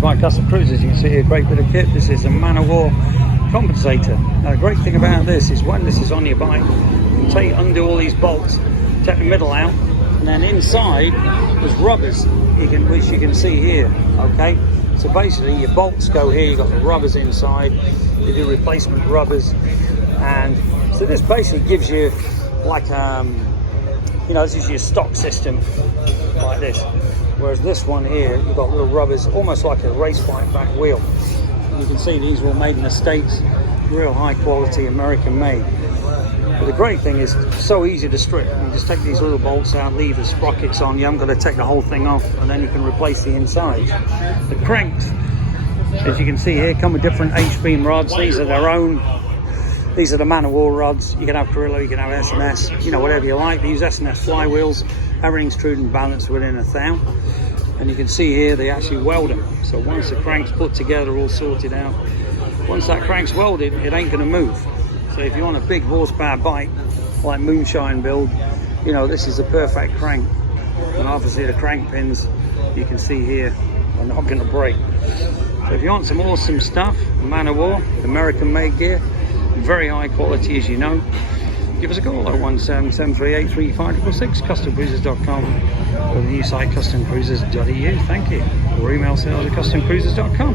guys, my Custom Cruisers. You can see a great bit of kit. This is a man of war compensator. Now the great thing about this is when this is on your bike, you can undo all these bolts, take the middle out, and then inside there's rubbers, which you can see here. Okay, so basically your bolts go here, you've got the rubbers inside, you do replacement rubbers, and so this basically gives you like you know, this is your stock system like this, whereas this one here, you've got little rubbers, almost like a race bike back wheel. You can see these were made in the States, real high quality American made. But the great thing is so easy to strip. You just take these little bolts out, leave the sprockets on. You haven't got to take the whole thing off, and then you can replace the inside. The cranks, as you can see here, come with different H-beam rods. These are their own. These are the man of war rods. You can have Carrillo, you can have SNS, you know, whatever you like. They use SNS flywheels. Everything's true and balanced within a thou. And you can see here they actually weld them. So once the crank's put together, all sorted out, once that crank's welded, it ain't going to move. So if you want a big horsepower bike like Moonshine build, you know, this is the perfect crank. And obviously the crank pins you can see here are not going to break. So if you want some awesome stuff, man of war, American made gear, very high quality, as you know, give us a call at 017-738-3566, CustomCruisers.com, or the new site CustomCruisers.eu. Thank you. Or email sales at CustomCruisers.com.